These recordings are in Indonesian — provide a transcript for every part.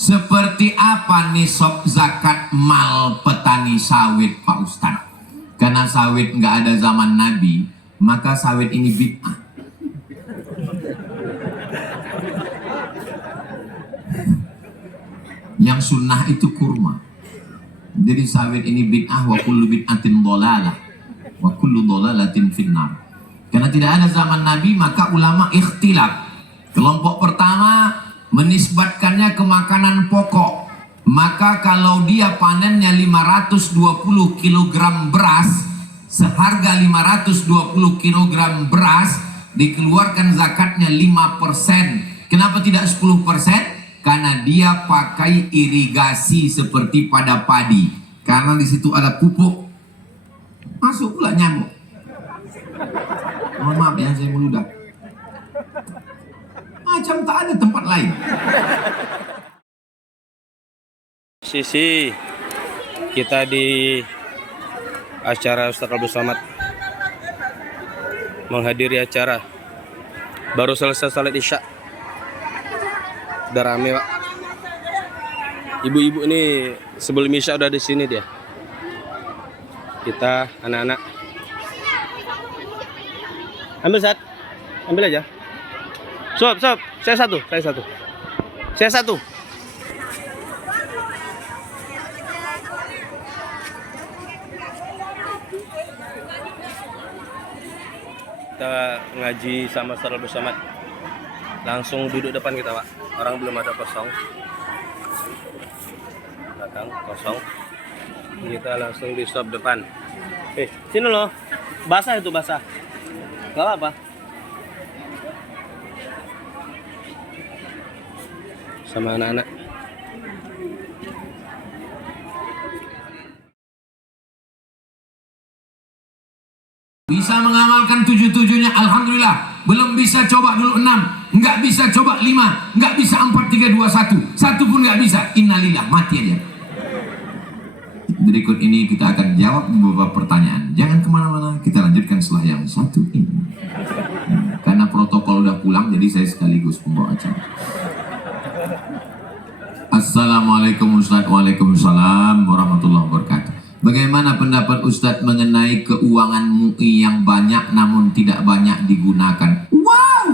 Seperti apa nisab zakat mal petani sawit Pak Ustadz? Karena sawit nggak ada zaman Nabi, maka sawit ini bid'ah. Yang sunnah itu kurma. Jadi sawit ini bid'ah, wa kullu bid'atin dhalalah wa kullu dhalalatin finnar. Karena tidak ada zaman Nabi, maka ulama ikhtilaf. Kelompok pertama menisbatkannya ke makanan pokok. Maka kalau dia panennya 520 kg beras, seharga 520 kg beras, dikeluarkan zakatnya 5%. Kenapa tidak 10%? Karena dia pakai irigasi seperti pada padi. Karena di situ ada pupuk, masuk pula nyamuk. Mohon maaf ya, saya meludah. Macam tak ada tempat lain. Sisi kita di acara Ustaz Abdul Somad menghadiri acara, baru selesai salat isya. Udah rame Pak. Ibu-ibu ini sebelum isya udah di sini dia. Kita anak-anak. Ambil Sat. Ambil aja. Sob. Saya satu. Kita ngaji sama Ustaz Abdul Somad. Langsung duduk depan kita Pak. Orang belum ada kosong. Datang kosong. Kita langsung di stop depan. Sini loh. Basah itu basah. Gak apa-apa. Sama anak-anak. Bisa mengamalkan 7-7-nya, alhamdulillah. Belum bisa, coba dulu 6. Nggak bisa, coba 5. Nggak bisa 4, 3, 2, 1. Satu pun nggak bisa. Innalillah, mati aja. Berikut ini kita akan jawab beberapa pertanyaan. Jangan kemana-mana, kita lanjutkan setelah yang satu ini. Karena protokol udah pulang, jadi saya sekaligus pembawa acara. Assalamualaikum Ustaz. Waalaikumsalam warahmatullahi wabarakatuh. Bagaimana pendapat Ustadz mengenai keuangan MUI yang banyak namun tidak banyak digunakan? Wow!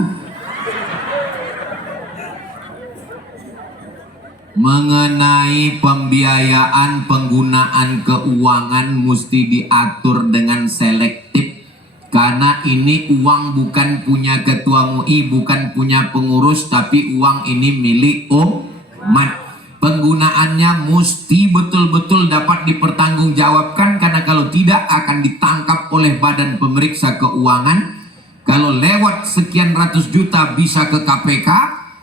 Mengenai pembiayaan penggunaan keuangan mesti diatur dengan selektif. Karena ini uang bukan punya ketua MUI, bukan punya pengurus, tapi uang ini milik umat. Penggunaannya mesti betul-betul dapat dipertanggungjawabkan, karena kalau tidak akan ditangkap oleh badan pemeriksa keuangan. Kalau lewat sekian ratus juta bisa ke KPK,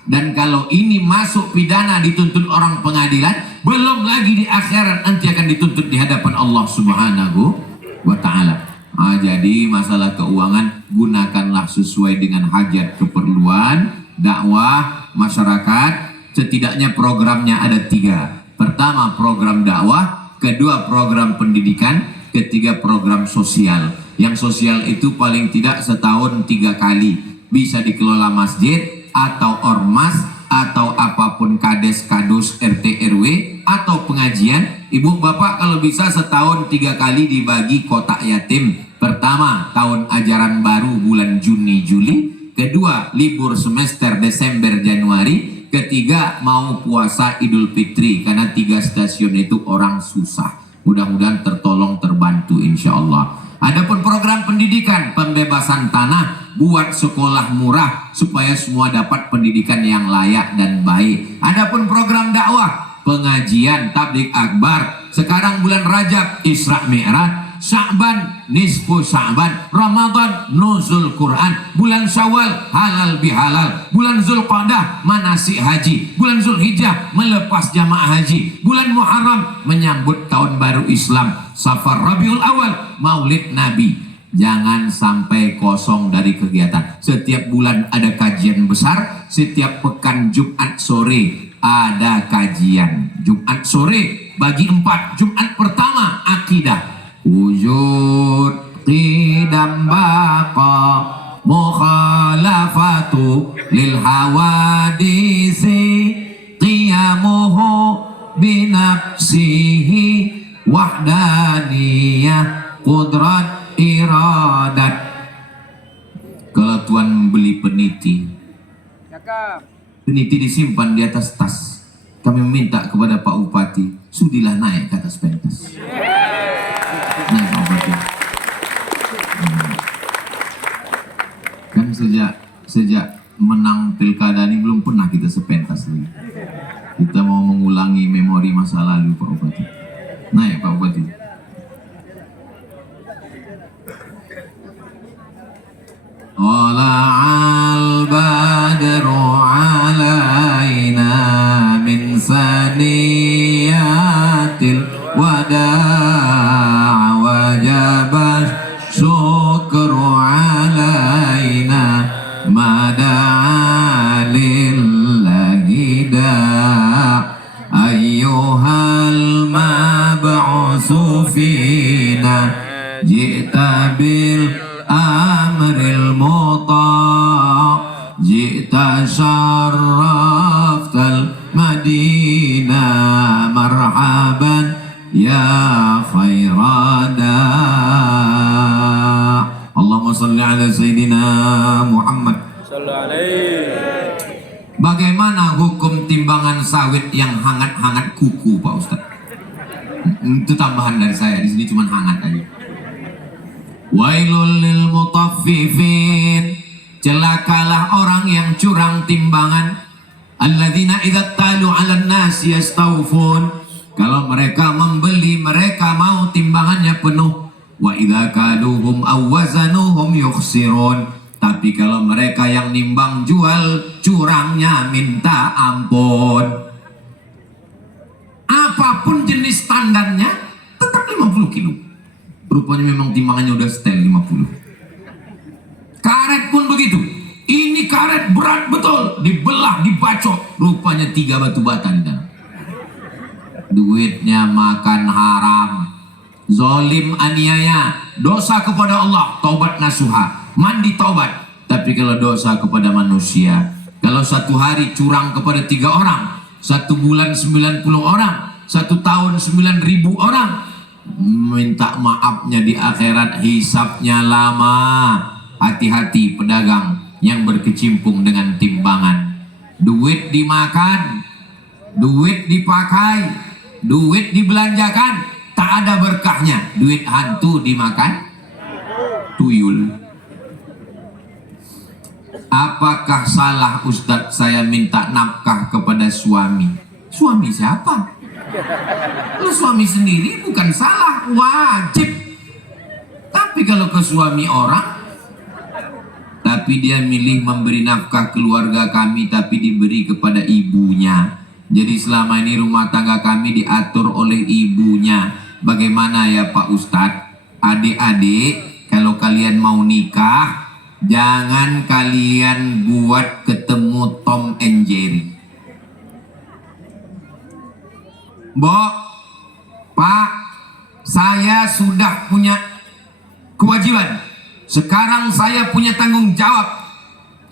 dan kalau ini masuk pidana dituntut orang pengadilan, belum lagi di akhirat nanti akan dituntut di hadapan Allah Subhanahu wa ta'ala. Jadi masalah keuangan gunakanlah sesuai dengan hajat keperluan dakwah masyarakat. Setidaknya programnya ada 3. Pertama program dakwah, kedua program pendidikan, ketiga program sosial. Yang sosial itu paling tidak setahun 3 kali. Bisa dikelola masjid atau ormas atau apapun, kades, kadus, RT, RW atau pengajian. Ibu bapak kalau bisa setahun 3 kali dibagi kotak yatim. Pertama tahun ajaran baru bulan Juni Juli, kedua libur semester Desember Januari, ketiga mau puasa Idul Fitri, karena 3 stasiun itu orang susah. Mudah-mudahan tertolong, terbantu insya Allah. Adapun program pendidikan, pembebasan tanah, buat sekolah murah supaya semua dapat pendidikan yang layak dan baik. Adapun program dakwah, pengajian, tabligh akbar. Sekarang bulan Rajab, Isra Mi'raj. Sya'ban, nisfu Sya'ban. Ramadan, nuzul Quran. Bulan Syawal, halal bihalal. Bulan Zulqa'dah, manasik haji. Bulan Zulhijjah, melepas jamaah haji. Bulan Muharram, menyambut tahun baru Islam. Safar, Rabiul Awal, maulid Nabi. Jangan sampai kosong dari kegiatan. Setiap bulan ada kajian besar. Setiap pekan Jumat sore ada kajian. Jumat sore bagi 4. Jumat pertama akidah. Wujud qidam baqa mukhalafatu lil hawadisi qiyamuhu binafsihi wahdaniyah qudrat iradat. Kalau Tuhan beli peniti, peniti disimpan di atas tas. Kami meminta kepada Pak Bupati, sudilah naik ke atas pentas. Naik Pak Bupati. Kan sejak menang pilkada ini belum pernah kita sepentas lagi. Kita mau mengulangi memori masa lalu Pak Bupati. Naik Pak Bupati. Tala'al badru alaina min saniyatil wada' wajaba syukru alaina mada'a lillahi da' ayyuhal mab'usu fina ji'ta bil amril muta' ji'ta syarraftal madinah marhaban ya khairada. Allahumma salli ala Sayyidina Muhammad. Bagaimana hukum timbangan sawit yang hangat-hangat kuku Pak Ustadz? Itu tambahan dari saya, di sini cuma hangat aja. Wailul lil mutaffifin, celakalah orang yang curang timbangan. Alladzina idza talu 'alan nasi yastawfun, kalau mereka membeli mereka mau timbangannya penuh. Wa idza kaluhum aw wazanuhum yukhsirun, tapi kalau mereka yang nimbang jual curangnya minta ampun. Apapun jenis standarnya tetap 50 kilo. Rupanya memang timbangannya udah setel 50. Karet pun begitu. Ini karet berat betul, dibelah, dibacok. Rupanya 3 batu bata di dalam. Duitnya makan haram. Zolim, aniaya, dosa kepada Allah, taubat nasuha, mandi taubat. Tapi kalau dosa kepada manusia, kalau satu hari curang kepada 3 orang, 1 bulan 90 orang, 1 tahun 9.000 orang, minta maafnya di akhirat, hisapnya lama. Hati-hati pedagang yang berkecimpung dengan timbangan. Duit dimakan, duit dipakai, duit dibelanjakan, tak ada berkahnya. Duit hantu dimakan tuyul. Apakah salah Ustadz saya minta nafkah kepada suami? Suami siapa? Kalau suami sendiri bukan salah, wajib. Tapi kalau ke suami orang, tapi dia milih memberi nafkah keluarga kami, tapi diberi kepada ibunya. Jadi selama ini rumah tangga kami diatur oleh ibunya. Bagaimana ya Pak Ustadz? Adik-adik, kalau kalian mau nikah, jangan kalian buat ketemu Tom and Jerry. Mbok, Pak, saya sudah punya kewajiban. Sekarang saya punya tanggung jawab.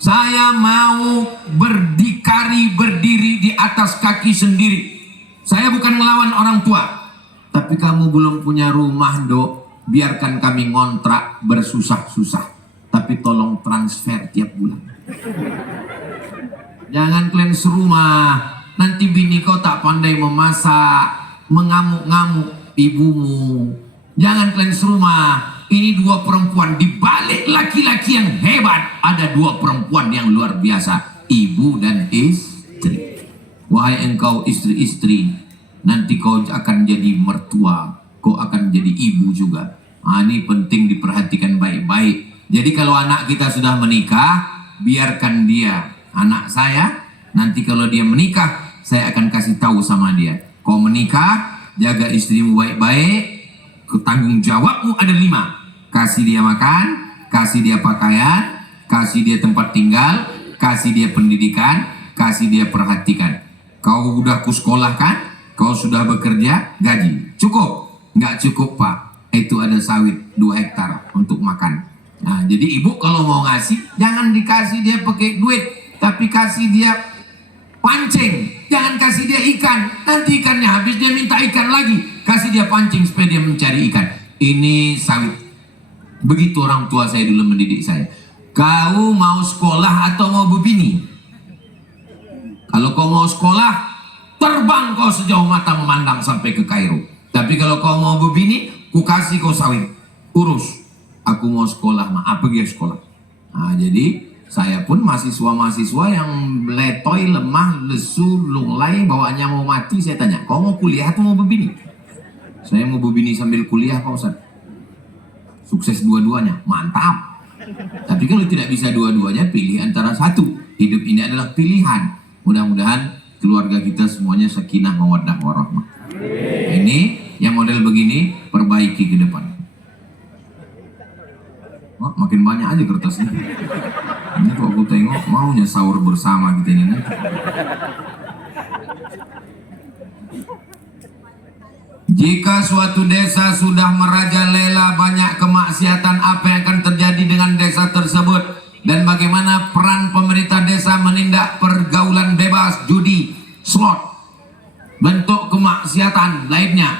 Saya mau berdiri di atas kaki sendiri. Saya bukan melawan orang tua. Tapi kamu belum punya rumah, Dok. Biarkan kami ngontrak bersusah-susah. Tapi tolong transfer tiap bulan. Jangan kalian serumah. Nanti bini kau tak pandai memasak, mengamuk-ngamuk ibumu. Jangan kalian serumah. Ini 2 perempuan, di balik laki-laki yang hebat ada 2 perempuan yang luar biasa, ibu dan istri. Wahai engkau istri-istri, nanti kau akan jadi mertua, kau akan jadi ibu juga. Ini penting diperhatikan baik-baik. Jadi kalau anak kita sudah menikah, biarkan dia. Anak saya, nanti kalau dia menikah, saya akan kasih tahu sama dia. Kau menikah, jaga istrimu baik-baik. Tanggung jawabmu ada 5. Kasih dia makan, kasih dia pakaian, kasih dia tempat tinggal, kasih dia pendidikan, kasih dia perhatikan. Kau udah kusekolahkan, kau sudah bekerja, gaji. Cukup? Nggak cukup Pak. Itu ada sawit 2 hektar untuk makan. Nah, jadi ibu kalau mau ngasih, jangan dikasih dia pakai duit, tapi kasih dia pancing, jangan kasih dia ikan, nanti ikannya habis dia minta ikan lagi, kasih dia pancing supaya dia mencari ikan. Ini sawit. Begitu orang tua saya dulu mendidik saya. Kau mau sekolah atau mau berbini? Kalau kau mau sekolah, terbang kau sejauh mata memandang sampai ke Kairo. Tapi kalau kau mau berbini, ku kasih kau sawit, urus. Aku mau sekolah, pergi sekolah. Nah, jadi saya pun mahasiswa-mahasiswa yang letoy, lemah, lesu, lunglai, bawaannya mau mati, saya tanya, kau mau kuliah atau mau berbini? Saya mau berbini sambil kuliah, Pak Ustaz. Sukses dua-duanya, mantap. Tapi kalau tidak bisa dua-duanya, pilih antara satu. Hidup ini adalah pilihan. Mudah-mudahan keluarga kita semuanya sakinah, mawaddah, warahmah. Ini yang model begini, perbaiki ke depan. Oh, makin banyak aja kertasnya. Ini kok aku tengok maunya sahur bersama kita ini. Jika suatu desa sudah merajalela banyak kemaksiatan, apa yang akan terjadi dengan desa tersebut? Dan bagaimana peran pemerintah desa menindak pergaulan bebas, judi, slot, bentuk kemaksiatan lainnya?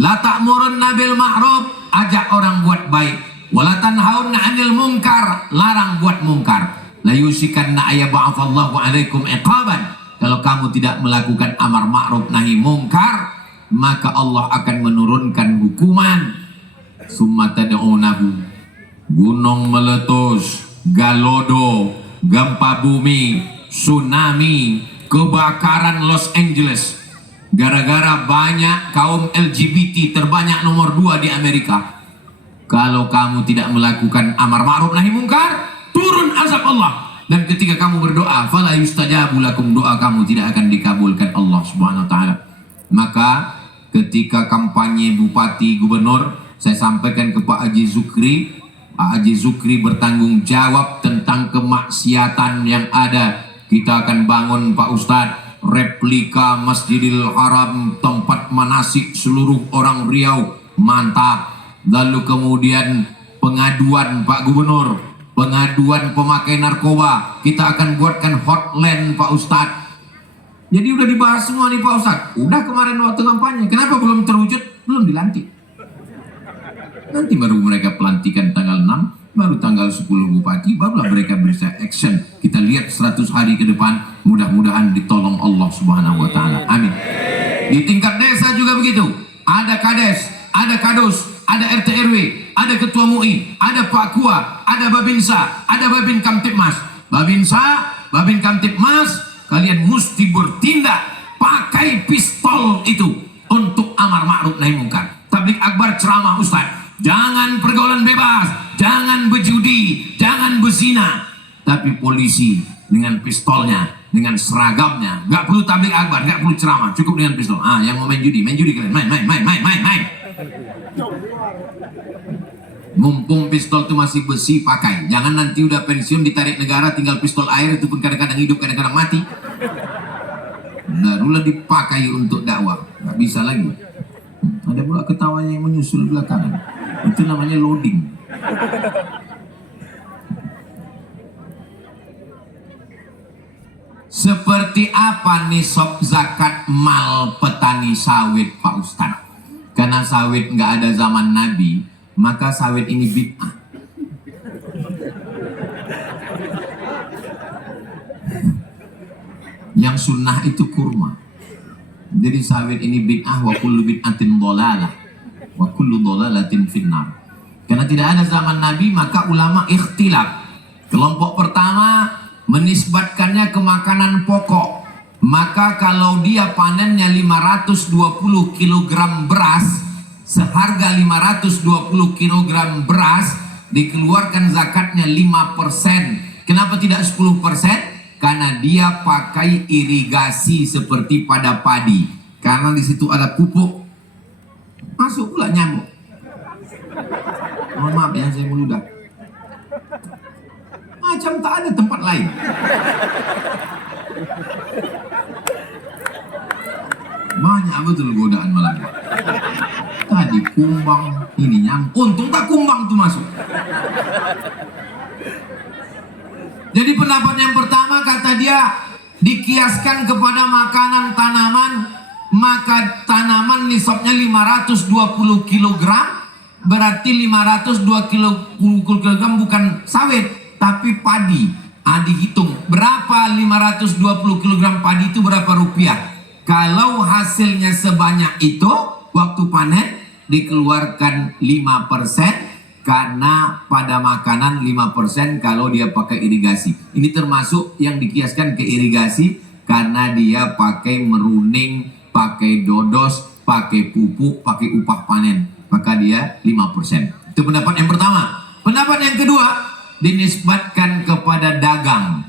La ta'murunna bil ma'ruf, ajak orang buat baik. Wala tanhauna 'anil munkar, larang buat mungkar. La yusikanna ayyab'atsallahu 'alaikum iqaban. Kalau kamu tidak melakukan amar ma'ruf nahi mungkar, maka Allah akan menurunkan hukuman. Summa tad'unahu, gunung meletus, galodo, gempa bumi, tsunami, kebakaran Los Angeles. Gara-gara banyak kaum LGBT, terbanyak nomor 2 di Amerika. Kalau kamu tidak melakukan amar ma'ruf nahi mungkar, turun azab Allah. Dan ketika kamu berdoa, fala yustajabu lakum, doa kamu tidak akan dikabulkan Allah Subhanahu wa taala. Maka ketika kampanye bupati gubernur, saya sampaikan ke Pak Haji Zukri. Pak Haji Zukri bertanggung jawab tentang kemaksiatan yang ada. Kita akan bangun, Pak Ustadz, replika Masjidil Haram, tempat manasik seluruh orang Riau, mantap. Lalu kemudian pengaduan Pak Gubernur, pengaduan pemakai narkoba, kita akan buatkan hotline, Pak Ustadz. Jadi udah dibahas semua nih Pak Ustadz. Udah kemarin waktu kampanye, kenapa belum terwujud? Belum dilantik. Nanti baru mereka pelantikan tanggal 6, baru tanggal 10 bupati, barulah mereka bisa action. Kita lihat 100 hari ke depan, mudah-mudahan ditolong Allah Subhanahu wa taala. Amin. Di tingkat desa juga begitu. Ada kades, ada kadus, ada RT RW, ada ketua MUI, ada Pak Kua, ada Babinsa, ada Babin Kamtipmas. Babinsa, Babin Kamtipmas, kalian mesti bertindak pakai pistol itu untuk amar ma'ruf nahi mungkar. Tablik akbar ceramah Ustaz, jangan pergaulan bebas, jangan berjudi, jangan berzina. Tapi polisi dengan pistolnya, dengan seragamnya, nggak perlu tablik akbar, nggak perlu ceramah, cukup dengan pistol. Yang mau main judi kalian, main. Mumpung pistol itu masih besi, pakai. Jangan nanti udah pensiun ditarik negara tinggal pistol air, itu pun kadang-kadang hidup, kadang-kadang mati. Barulah dipakai untuk dakwah, nggak bisa lagi. Ada pula ketawanya yang menyusul belakangan. Itu namanya loading. Seperti apa nisab zakat mal petani sawit, Pak Ustadz? Karena sawit nggak ada zaman Nabi, maka sawit ini bid'ah. Yang sunnah itu kurma. Jadi sawit ini bid'ah, wa kullu bid'atin dhalalah, wa kullu dhalalatin finnar. Karena tidak ada zaman Nabi, maka ulama ikhtilaf. Kelompok pertama menisbatkannya ke makanan pokok. Maka kalau dia panennya 520 kg beras, seharga 520 kg beras, dikeluarkan zakatnya 5%. Kenapa tidak 10%? Karena dia pakai irigasi seperti pada padi. Karena di situ ada pupuk, masuk pula nyamuk. Mohon maaf ya, saya meludah. Macam tak ada tempat lain. Banyak betul godaan malam. Tadi kumbang, ini nyamuk. Untung tak kumbang tuh masuk. Jadi pendapat yang pertama kata dia dikiaskan kepada makanan tanaman, maka tanaman nisabnya 520 kg, berarti 520 kg bukan sawit tapi padi. Dihitung berapa 520 kg padi itu berapa rupiah. Kalau hasilnya sebanyak itu, waktu panen dikeluarkan 5%, karena pada makanan 5% kalau dia pakai irigasi. Ini termasuk yang dikiaskan ke irigasi karena dia pakai meruning, pakai dodos, pakai pupuk, pakai upah panen, maka dia 5%. Itu pendapat yang pertama. Pendapat yang kedua, dinisbatkan kepada dagang,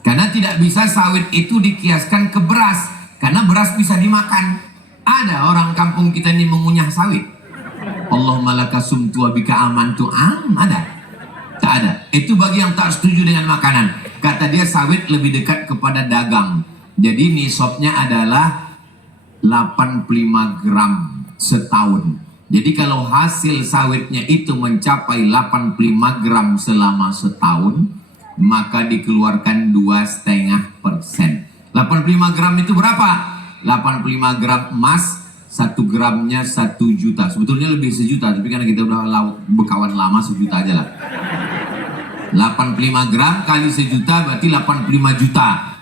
karena tidak bisa sawit itu dikiaskan ke beras, karena beras bisa dimakan. Ada orang kampung kita ini mengunyah sawit. Allahumma laka sumtu wa bika amantu. Ada? Tak ada. Itu bagi yang tak setuju dengan makanan. Kata dia sawit lebih dekat kepada dagang. Jadi nisabnya adalah 85 gram setahun. Jadi kalau hasil sawitnya itu mencapai 85 gram selama setahun, maka dikeluarkan 2,5%. 85 gram itu berapa? 85 gram emas, 1 gramnya 1 juta. Sebetulnya lebih 1 juta, tapi karena kita udah berkawan lama, 1 juta aja lah. 85 gram kali 1 juta berarti 85 juta.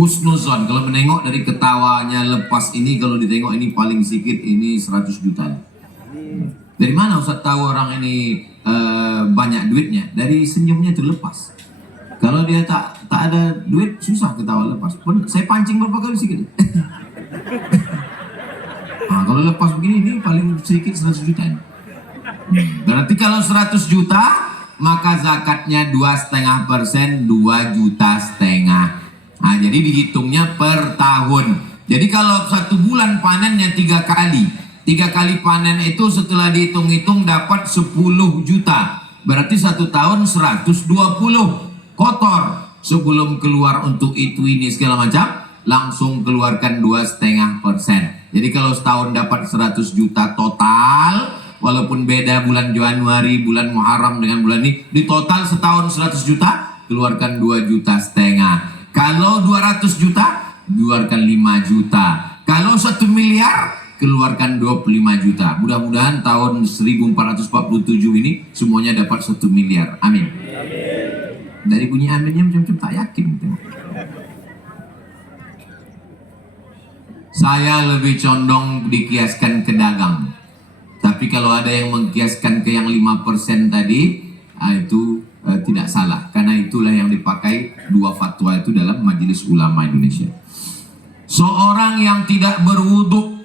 Husnuzon, kalau menengok dari ketawanya lepas ini, kalau ditengok ini paling sedikit ini 100 juta. Dari mana Ustaz tahu orang ini banyak duitnya? Dari senyumnya itu lepas. Kalau dia tak ada duit, susah ketawa lepas. Saya pancing berapa kali sedikit. Kalau lepas begini ini paling sedikit 100 juta. Berarti kalau 100 juta, maka zakatnya 2,5%, 2,5 juta. Jadi dihitungnya per tahun. Jadi kalau 1 bulan panennya 3 kali, 3 kali panen itu setelah dihitung-hitung dapat 10 juta. Berarti 1 tahun 120 kotor. Sebelum keluar untuk itu ini segala macam, langsung keluarkan 2,5%. Jadi kalau setahun dapat 100 juta total, walaupun beda bulan Januari, bulan Muharram dengan bulan ini, di total setahun 100 juta, keluarkan 2,5 juta. Kalau 200 juta, keluarkan 5 juta. Kalau 1 miliar, keluarkan 25 juta. Mudah-mudahan tahun 1447 ini semuanya dapat 1 miliar. Amin. Dari bunyi aminnya macam-macam tak yakin. Saya lebih condong dikiaskan ke dagang. Tapi kalau ada yang mengkiaskan ke yang 5% tadi, itu tidak salah. Karena itulah yang dipakai 2 fatwa itu dalam Majelis Ulama Indonesia. Seorang yang tidak berwudu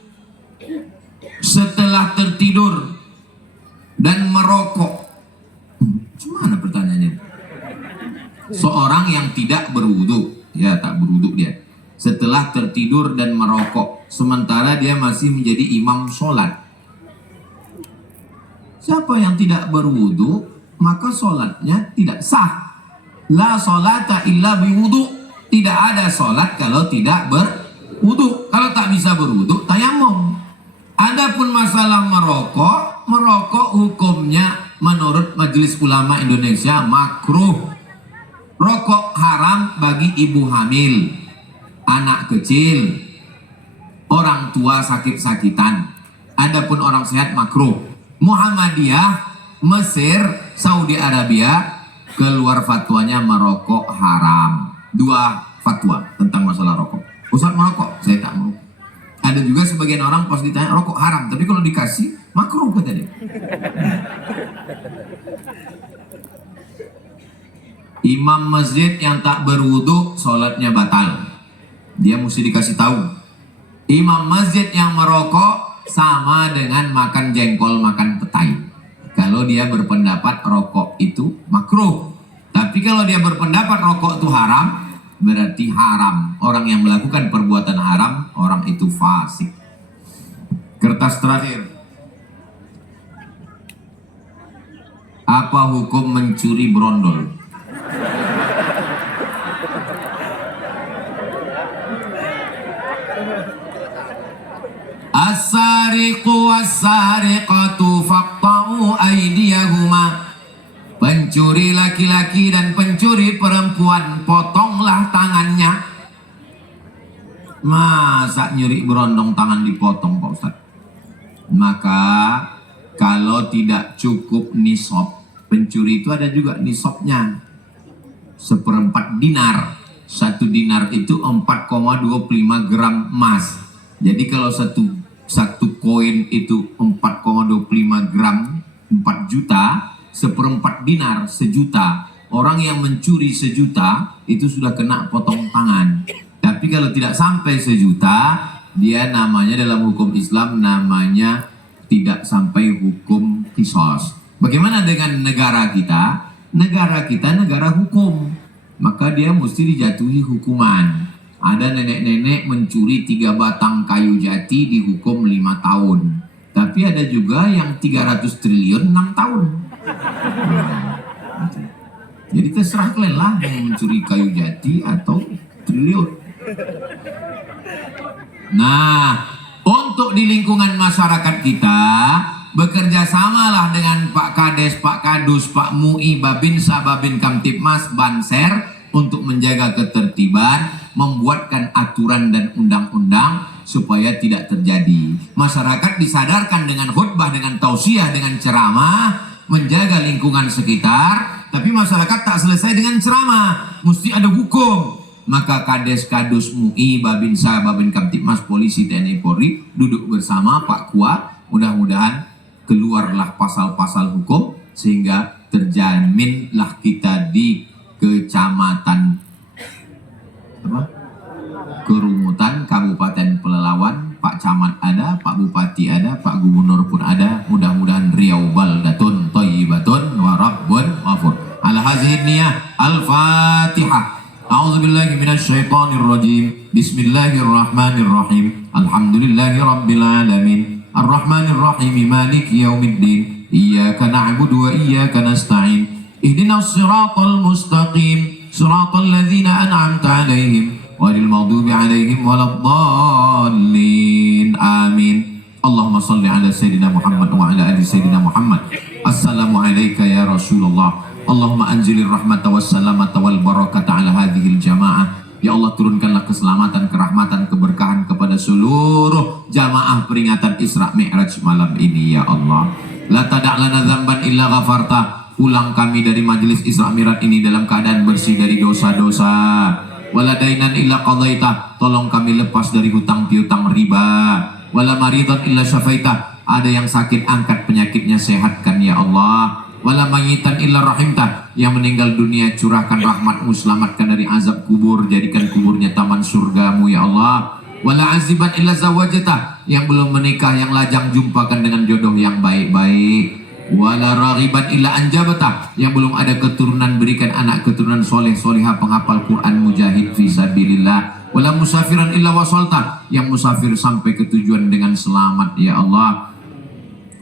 setelah tertidur dan merokok. Gimana pertanyaannya? Seorang yang tidak berwudu, ya tak berwudu dia, setelah tertidur dan merokok, sementara dia masih menjadi imam sholat. Siapa yang tidak berwudu, maka sholatnya tidak sah. La sholata illa biwudu. Tidak ada sholat kalau tidak berwudu. Kalau tak bisa berwudu, tayamum. Adapun masalah merokok hukumnya menurut Majelis Ulama Indonesia makruh. Rokok haram bagi ibu hamil, anak kecil, orang tua sakit-sakitan. Adapun orang sehat makruh. Muhammadiyah, Mesir, Saudi Arabia keluar fatwanya merokok haram. 2 fatwa tentang masalah rokok. Ustaz merokok, saya tak mau. Ada juga sebagian orang pas ditanya rokok haram, tapi kalau dikasih makruh kata dia. Imam masjid yang tak berwudu sholatnya batal. Dia mesti dikasih tahu. Imam masjid yang merokok sama dengan makan jengkol, makan petai. Kalau dia berpendapat rokok itu makruh. Tapi kalau dia berpendapat rokok itu haram, berarti haram. Orang yang melakukan perbuatan haram, orang itu fasik. Kertas terakhir. Apa hukum mencuri brondol? As-sariqu was-sariqatu faqta'u aydiyahuma. Pencuri laki-laki dan pencuri perempuan, potonglah tangannya. Masa nyuri berondong tangan dipotong Pak Ustaz? Maka kalau tidak cukup nisab, pencuri itu ada juga nisabnya. 1/4 dinar. 1 dinar itu 4,25 gram emas. Jadi kalau satu koin itu 4,25 gram, 4 juta, 1/4 dinar 1 juta. Orang yang mencuri 1 juta itu sudah kena potong tangan. Tapi kalau tidak sampai 1 juta, dia namanya dalam hukum Islam namanya tidak sampai hukum qisas. Bagaimana dengan negara kita? Negara kita negara hukum, maka dia mesti dijatuhi hukuman. Ada nenek-nenek mencuri 3 batang kayu jati dihukum 5 tahun. Tapi ada juga yang 300 triliun 6 tahun. Jadi terserah kalian lah mau mencuri kayu jati atau triliun. Nah, untuk di lingkungan masyarakat kita, bekerja samalah dengan Pak Kades, Pak Kadus, Pak MUI, Babinsa, Babin Kamtipmas, Banser untuk menjaga ketertiban, membuatkan aturan dan undang-undang supaya tidak terjadi. Masyarakat disadarkan dengan khutbah, dengan tausiah, dengan ceramah, menjaga lingkungan sekitar, tapi masyarakat tak selesai dengan ceramah, mesti ada hukum. Maka Kades, Kadus, MUI, Babinsa, Babin Kamtipmas, Polisi, TNI, Polri duduk bersama Pak Kua, mudah-mudahan keluarlah pasal-pasal hukum sehingga terjaminlah kita di kecamatan Kerumutan, Kabupaten Pelalawan, Pak Camat ada, Pak Bupati ada, Pak Gubernur pun ada. Mudah-mudahan Riau baldatun thayyibatun wa rabbun ghafur. Ala hadhihi niyah al-Fatihah. A'udzubillahi minasyaitonir rajim. Bismillahirrahmanirrahim. Alhamdulillahi rabbil alamin. Ar-Rahmanir Rahim. Maliki yaumiddin. Iyyaka na'budu wa iyyaka nasta'in. Ihdinas siratal mustaqim. Siratal ladzina an'amta 'alaihim ghairil maghdubi 'alaihim waladdallin. Amin. Allahumma shalli ala sayyidina Muhammad wa ala ali sayyidina Muhammad. Assalamu alayka ya Rasulullah. Allahumma anzilir rahmata wassalamata wal barakata ala hadhil jamaah. Ya Allah, turunkanlah keselamatan, kerahmatan, keberkahan kepada seluruh jamaah peringatan Isra Mi'raj malam ini ya Allah. La tada' lana dzamban illa ghafarta. Pulang kami dari majelis Isra Mi'raj ini dalam keadaan bersih dari dosa-dosa. Wala dainan illa qadaita. Tolong kami lepas dari hutang piutang riba. Wala maridan illa syafaita. Ada yang sakit, angkat penyakitnya, sehatkan ya Allah. Wala mayitan illa rahimta. Yang meninggal dunia, curahkan rahmatmu, selamatkan dari azab kubur, jadikan kuburnya taman surgamu ya Allah. Wala aziban illa zawajata. Yang belum menikah, yang lajang, jumpakan dengan jodoh yang baik-baik. Wala raghiban illa anjabata. Yang belum ada keturunan, berikan anak keturunan soleh solehah, penghafal Quran, mujahid fisabilillah. Wala musafiran illa wasolta. Yang musafir sampai ke tujuan dengan selamat ya Allah.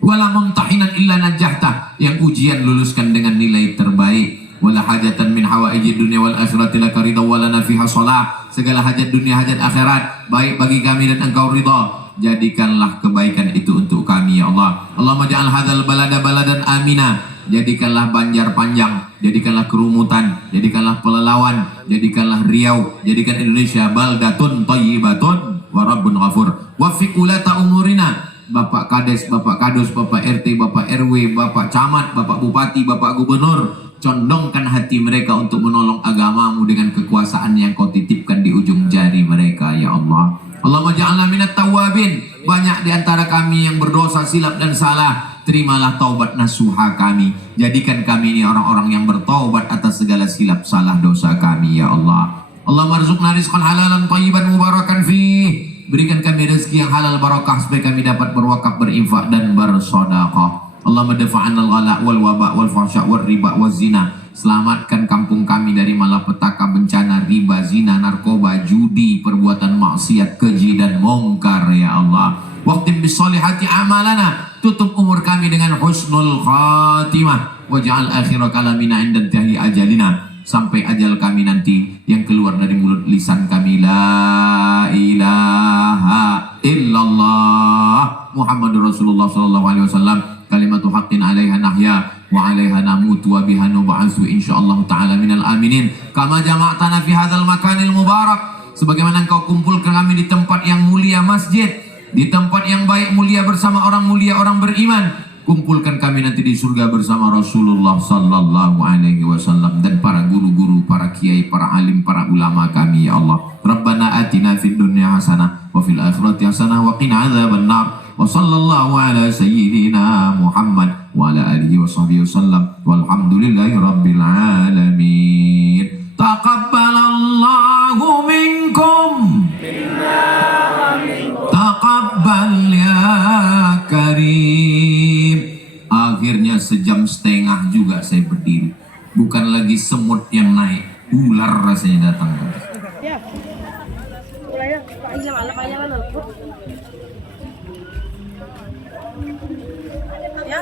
Wala mumtahinan illa najahta. Yang ujian luluskan dengan nilai terbaik. Wala hajatan min hawaiji dunia wal akhirati laka ridha wala nafiha shalah. Segala hajat dunia, hajat akhirat baik bagi kami dan engkau ridha. Jadikanlah kebaikan itu untuk kami ya Allah. Allahumma ja'al hadzal balada baladan amina. Jadikanlah Banjar panjang, jadikanlah Kerumutan, jadikanlah Pelalawan, jadikanlah Riau, jadikan Indonesia baldatun thayyibatun wa rabbun ghafur. Waffiq ulata umurina. Bapak Kades, Bapak Kadus, Bapak RT, Bapak RW, Bapak Camat, Bapak Bupati, Bapak Gubernur, condongkan hati mereka untuk menolong agamamu dengan kekuasaan yang kau titipkan di ujung jari mereka ya Allah. Allahumma ja'alna minat tawabin. Banyak di antara kami yang berdosa, silap dan salah. Terimalah taubat nasuha kami. Jadikan kami ini orang-orang yang bertaubat atas segala silap salah dosa kami ya Allah. Allahumma rizqna rizqan halalan thayyiban mubarakan fih. Berikan kami rezeki yang halal barakah supaya kami dapat berwakaf, berinfak dan bersedekah. Allahumma dafa'an al-ghala wal waba wal fahsya wal riba wal zina. Selamatkan kampung kami dari malapetaka, bencana, riba, zina, narkoba, judi, perbuatan maksiat, keji dan mungkar ya Allah. Waqtim bisolihati amalana. Tutup umur kami dengan husnul khatimah. Waj'al akhira kalamina inda intihi ajalina. Sampai ajal kami nanti yang keluar dari mulut lisan kami la ilaha illallah Muhammadur Rasulullah sallallahu alaihi wasallam. kalimatu haqqin 'alaiha nahya wa 'alaiha namutu wa biha nub'atsu insyaallah taala minal aminin. Kama jama'tana fi hadzal makanil mubarak, sebagaimana Engkau kumpulkan kami di tempat yang mulia masjid, di tempat yang baik mulia bersama orang mulia, orang beriman. Kumpulkan kami nanti di surga bersama Rasulullah sallallahu alaihi wasallam dan para guru-guru, para kiai, para alim, para ulama kami ya Allah. Rabbana atina fid dunya hasanah wa fil akhirati hasanah wa qina adzabannar. Wa sallallahu ala sayyidina Muhammad wa ala alihi wa sahbihi wasallam. Walhamdulillahi rabbil alamin. Taqabbalallahu minkum. Taqabbal ya karim. Akhirnya sejam setengah juga saya berdiri. Bukan lagi semut yang naik, ular rasanya datang. Ya. Mulai ya. Panjang Ya.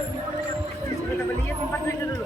Kita beli ya tempat dulu.